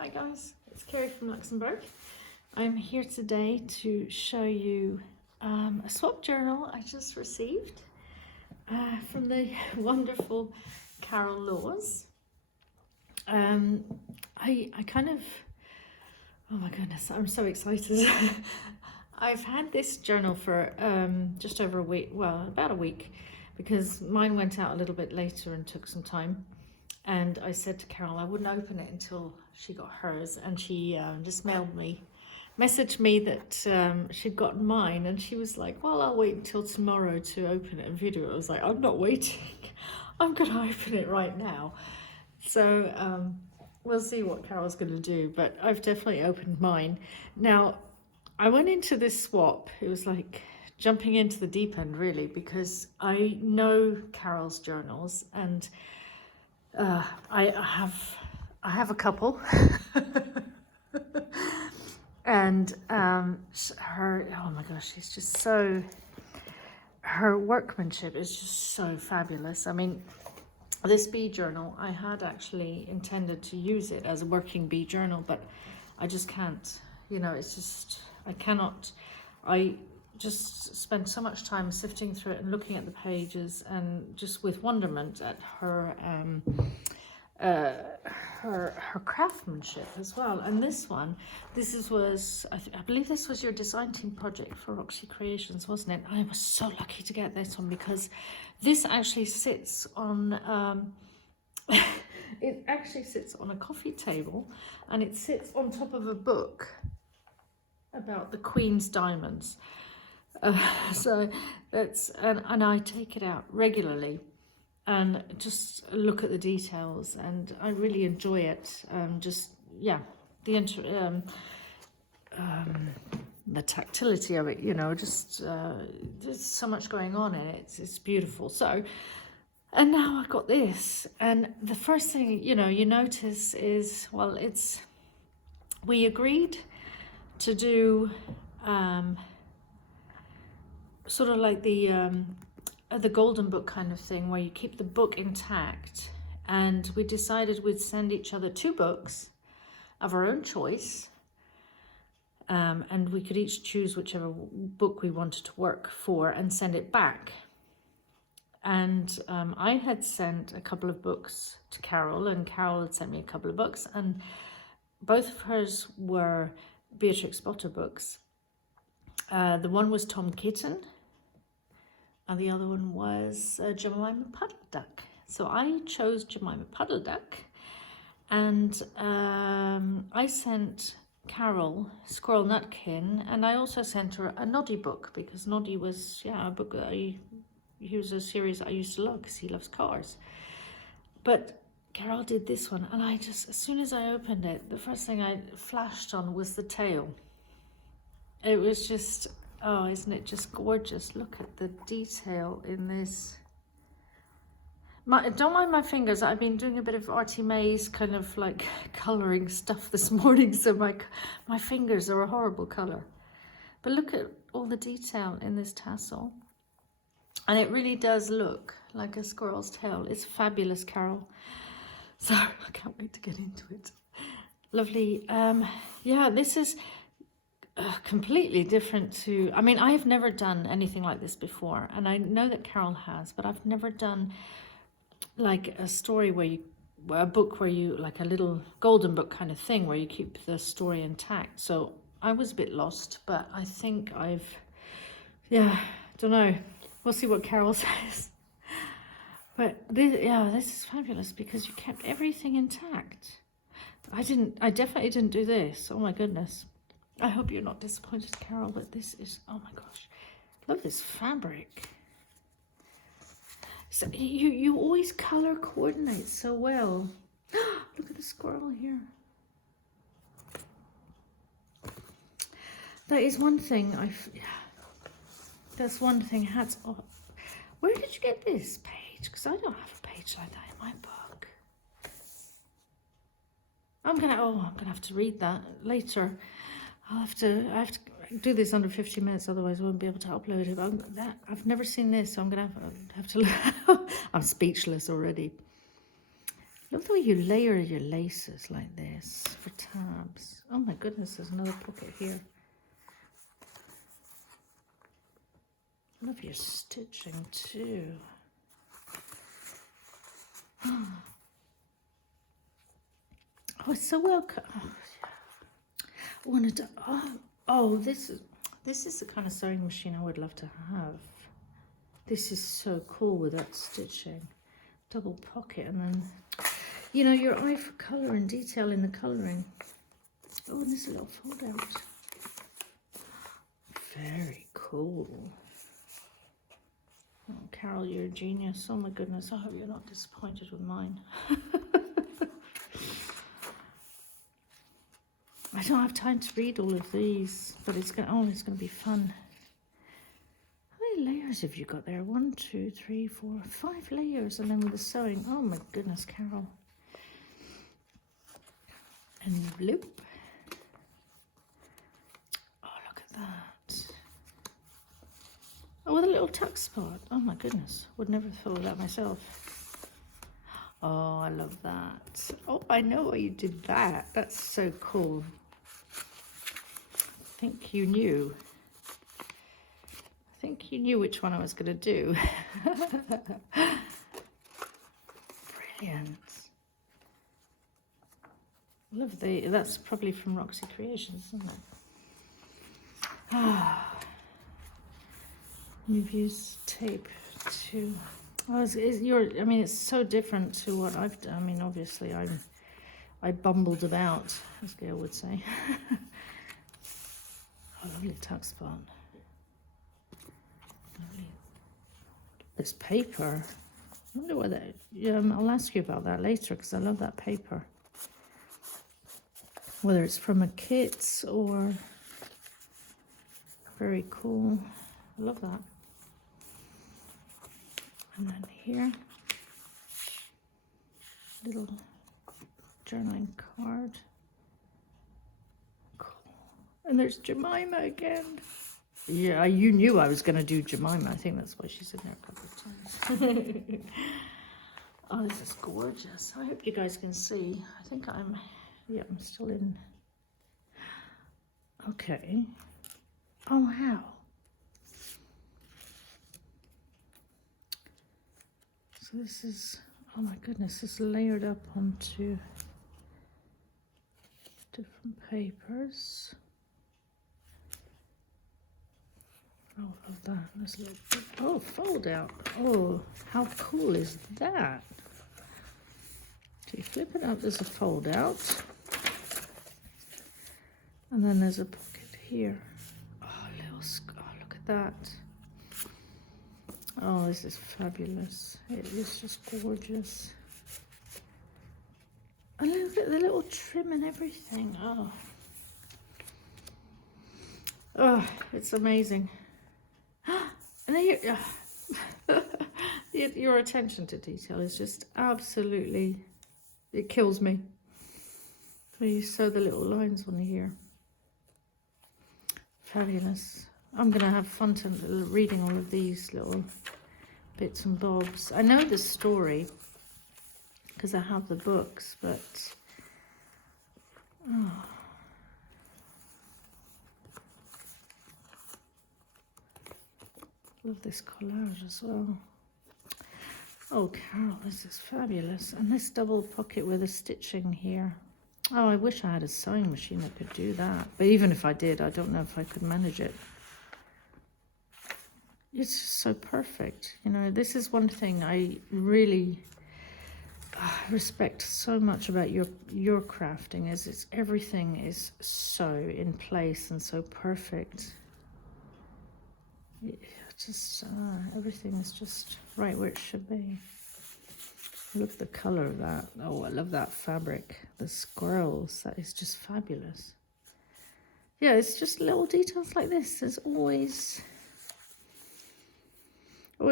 Hi guys, it's Kerry from Luxembourg. I'm here today to show you a swap journal I just received from the wonderful Carol Laws. I kind of, oh my goodness, I'm so excited. I've had this journal for just over a week, well, about a week, because mine went out a little bit later and took some time. And I said to Carol I wouldn't open it until she got hers, and she just messaged me that she'd gotten mine, and she was like, well, I'll wait until tomorrow to open it and video it. I was like, I'm not waiting, I'm gonna open it right now. So we'll see what Carol's gonna do, but I've definitely opened mine. Now, I went into this swap, it was like jumping into the deep end really, because I know Carol's journals, and I have a couple, and her, oh my gosh, she's just so, her workmanship is just so fabulous. I mean, this bee journal, I had actually intended to use it as a working bee journal, but I just can't, you know, it's just, I cannot. I just spent so much time sifting through it and looking at the pages, and just with wonderment at her her craftsmanship as well. And this one, I believe this was your design team project for Roxy Creations, wasn't it? I was so lucky to get this one, because this actually sits on it actually sits on a coffee table, and it sits on top of a book about the Queen's diamonds. So that's, and I take it out regularly and just look at the details, and I really enjoy it. Just, yeah, the tactility of it, you know, just there's so much going on in it. It's beautiful. So, and now I've got this, and the first thing, you know, you notice is, well, it's, we agreed to do sort of like the golden book kind of thing, where you keep the book intact, and we decided we'd send each other 2 books of our own choice, and we could each choose whichever book we wanted to work for and send it back. And I had sent a couple of books to Carol, and Carol had sent me a couple of books, and both of hers were Beatrix Potter books. The one was Tom Kitten, and the other one was Jemima Puddle Duck. So I chose Jemima Puddle Duck, and I sent Carol Squirrel Nutkin, and I also sent her a Noddy book, because Noddy was, yeah, a book that he was a series that I used to love, because he loves cars. But Carol did this one, and I just, as soon as I opened it, the first thing I flashed on was the tail. It was just, oh, isn't it just gorgeous? Look at the detail in this. Don't mind my fingers. I've been doing a bit of Artie May's kind of like colouring stuff this morning, so my fingers are a horrible colour. But look at all the detail in this tassel. And it really does look like a squirrel's tail. It's fabulous, Carol. So I can't wait to get into it. Lovely. Yeah, this is completely different to, I mean, I have never done anything like this before, and I know that Carol has, but I've never done like a story where you, a book where you, like a little golden book kind of thing, where you keep the story intact. So I was a bit lost, but I think I've, yeah, don't know. We'll see what Carol says. But this, yeah, this is fabulous, because you kept everything intact. I definitely didn't do this. Oh my goodness. I hope you're not disappointed, Carol, but this is, oh my gosh, love this fabric. So you always color coordinate so well. Look at the squirrel here. That is one thing yeah, that's one thing, hats off. Where did you get this page? Because I don't have a page like that in my book. I'm gonna have to read that later. I have to do this under 15 minutes, otherwise I won't be able to upload it. But I've never seen this, so I'm gonna have to I'm speechless already. Love the way you layer your laces like this for tabs. Oh my goodness, there's another pocket here. Love your stitching too. Oh, it's so well cut. Oh, yeah. I wanted to. Oh, this is the kind of sewing machine I would love to have. This is so cool with that stitching, double pocket, and then you know your eye for color and detail in the coloring. Oh, and there's a little fold out. Very cool. Oh, Carol, you're a genius. Oh my goodness, I hope you're not disappointed with mine. I don't have time to read all of these, but it's gonna be fun. How many layers have you got there? 1, 2, 3, 4, 5 layers, and then with the sewing. Oh my goodness, Carol. And bloop. Oh, look at that. Oh, with a little tuck spot. Oh my goodness, would never have thought of that myself. Oh, I love that. Oh, I know why you did that. That's so cool. I think you knew. I think you knew which one I was going to do. Brilliant. Love that's probably from Roxy Creations, isn't it? Ah. You've used tape too. Oh, I mean, it's so different to what I've done. I mean, obviously, I bumbled about, as Gail would say. Oh, lovely tuck spot. Lovely. This paper. I wonder whether I'll ask you about that later because I love that paper. Whether it's from a kit or very cool. I love that. And then here, little journaling card. Cool. And there's Jemima again. Yeah, you knew I was going to do Jemima. I think that's why she's in there a couple of times. Oh, this is gorgeous. I hope you guys can see. I think I'm still in. Okay. Oh, how? So this is, oh my goodness, it's layered up onto different papers. Oh, I love that. There's a little, fold out. Oh, how cool is that? So you flip it up, there's a fold out. And then there's a pocket here. Oh, look at that. Oh, this is fabulous. It is just gorgeous. And look at the little trim and everything. Oh, it's amazing. And then your attention to detail is just absolutely, it kills me. So you sew the little lines on here. Fabulous. I'm going to have fun reading all of these little bits and bobs. I know the story because I have the books, but love this collage as well. Oh, Carol, this is fabulous. And this double pocket with a stitching here. Oh, I wish I had a sewing machine that could do that. But even if I did, I don't know if I could manage it. It's just so perfect. You know, this is one thing I really respect so much about your crafting is everything is so in place and so perfect. Just everything is just right where it should be. Look at the color of that. Oh, I love that fabric. The squirrels, that is just fabulous. Yeah, it's just little details like this. There's always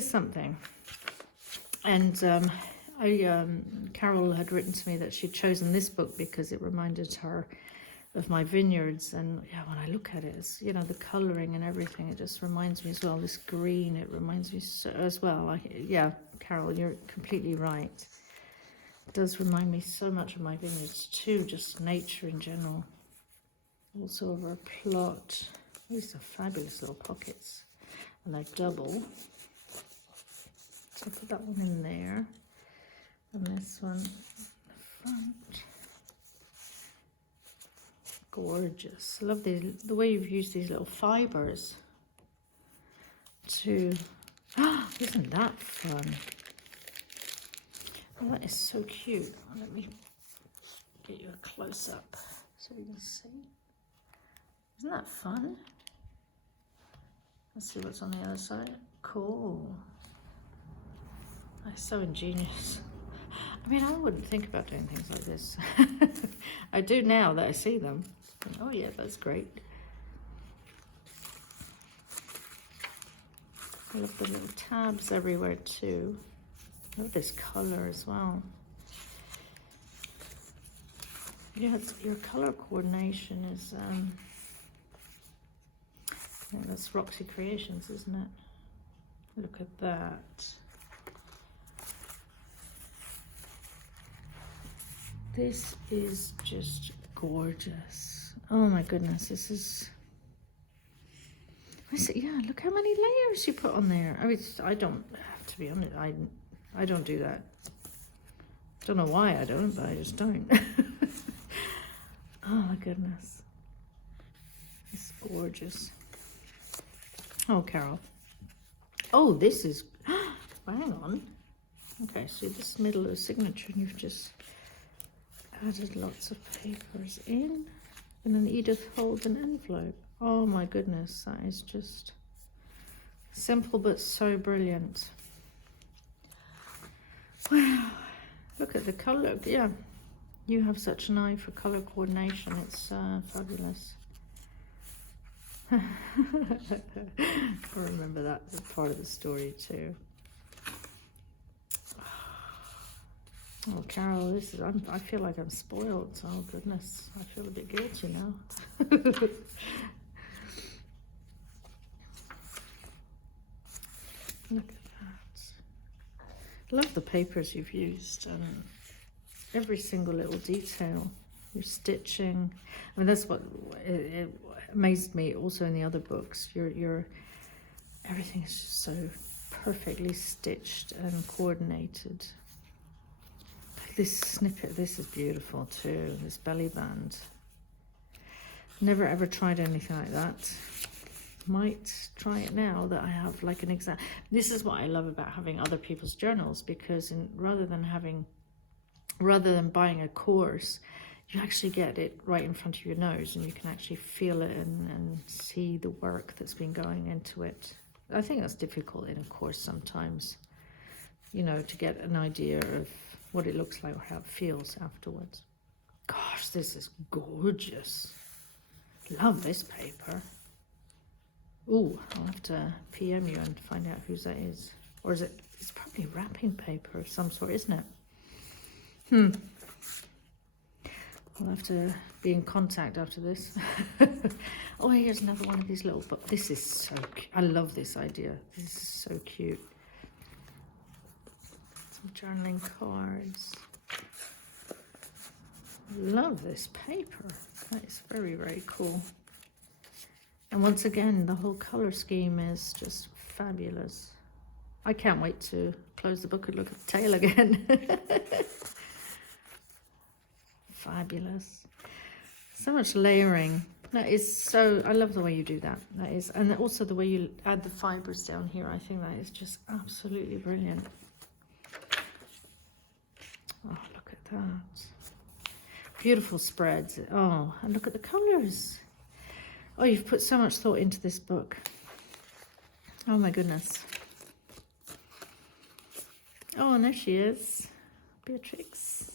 something. And Carol had written to me that she'd chosen this book because it reminded her of my vineyards. And yeah, when I look at it, it's, you know, the coloring and everything, it just reminds me as well. This green, it reminds me so as well. Yeah, Carol, you're completely right. does remind me so much of my vineyards too, just nature in general. Also over a plot. These are fabulous little pockets, and they're double. So I'll put that one in there, and this one in the front. Gorgeous. I love the way you've used these little fibers to... isn't that fun? Oh, that is so cute. Let me get you a close-up so you can see. Isn't that fun? Let's see what's on the other side. Cool. That's so ingenious. I mean, I wouldn't think about doing things like this. I do now that I see them. Oh yeah, that's great. I love the little tabs everywhere too. I love this color as well. Yeah, your color coordination is, I think that's Roxy Creations, isn't it? Look at that. This is just gorgeous. Oh my goodness, this is... Yeah, look how many layers you put on there. I mean, I don't have to be honest. I don't do that. Don't know why I don't, but I just don't. Oh my goodness, it's gorgeous. Oh, Carol. Oh, this is... hang on. Okay, so this middle of the signature, and you've just added lots of papers in an Edith Holden envelope. Oh my goodness, that is just simple but so brilliant. Wow, look at the colour. Yeah, you have such an eye for colour coordination. It's fabulous. I remember that as part of the story too. Oh, Carol, this is... I feel like I'm spoiled. Oh goodness, I feel a bit guilty now. Look at that. Love the papers you've used, and every single little detail. Your stitching. I mean, that's what it amazed me also in the other books. Your everything is just so perfectly stitched and coordinated. This snippet, this is beautiful too, this belly band. Never ever tried anything like that. Might try it now that I have like an exam. This is what I love about having other people's journals, because rather than buying a course, you actually get it right in front of your nose, and you can actually feel it and see the work that's been going into it. I think that's difficult in a course sometimes, you know, to get an idea of what it looks like or how it feels afterwards. Gosh, this is gorgeous. Love this paper. Ooh, I'll have to PM you and find out whose that is. Or is it... It's probably wrapping paper of some sort, isn't it? I'll have to be in contact after this. Oh, here's another one of these little books. This is so cute. I love this idea. This is so cute. Some journaling cards. Love this paper. That is very, very cool. And once again, the whole color scheme is just fabulous. I can't wait to close the book and look at the tail again. Fabulous. So much layering. That is so... I love the way you do that. That is, and also the way you add the fibers down here. I think that is just absolutely brilliant. Oh, look at that. Beautiful spreads. Oh, and look at the colors. Oh, you've put so much thought into this book. Oh my goodness. Oh, and there she is, Beatrix.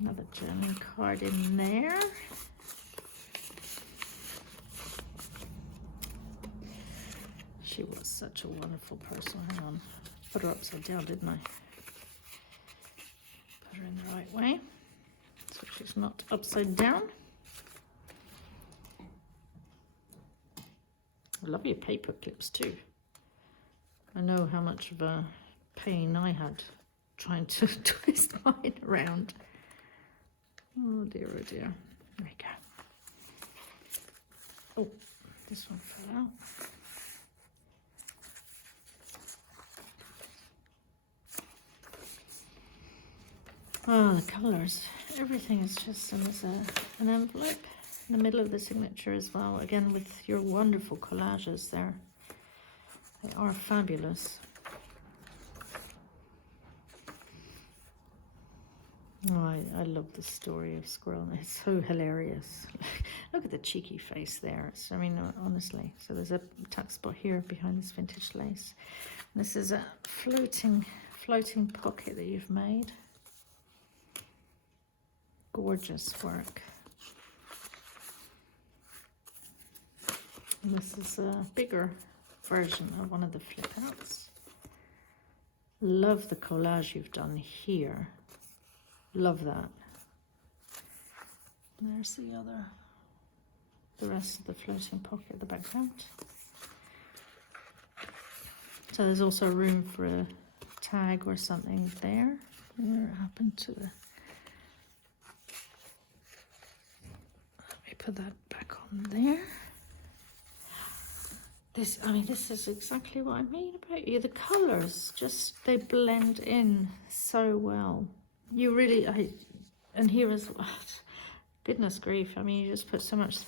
Another journaling card in there. She was such a wonderful person. Hang on, put her upside down, didn't I? Put her in the right way, so she's not upside down. I love your paper clips too. I know how much of a pain I had trying to twist mine around. Oh dear, oh dear. There we go. Oh, this one fell out. Oh, the colours. Everything is just, and there's an envelope in the middle of the signature as well. Again, with your wonderful collages there. They are fabulous. Oh, I love the story of Squirrel. It's so hilarious. Look at the cheeky face there. It's, I mean, honestly. So there's a tuck spot here behind this vintage lace. This is a floating pocket that you've made. Gorgeous work. And this is a bigger version of one of the flip outs. Love the collage you've done here. Love that. There's the rest of the floating pocket at the background. So there's also room for a tag or something there. Where it happened to the... Let me put that back on there. This, I mean, this is exactly what I mean about you. The colours, just, they blend in so well. You really, and here as well, goodness grief, I mean, you just put so much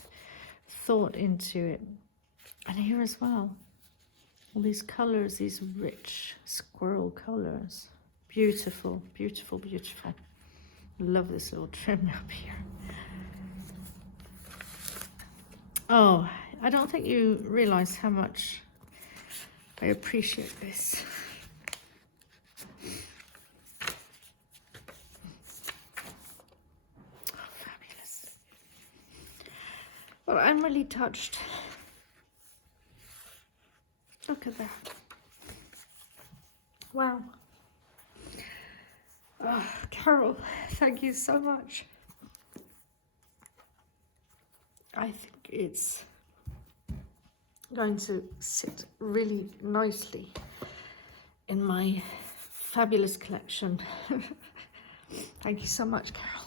thought into it. And here as well, all these colours, these rich squirrel colours. Beautiful, beautiful, beautiful. Love this little trim up here. Oh, I don't think you realise how much I appreciate this. Well, I'm really touched. Look at that. Wow. Oh, Carol, thank you so much. I think it's going to sit really nicely in my fabulous collection. Thank you so much, Carol.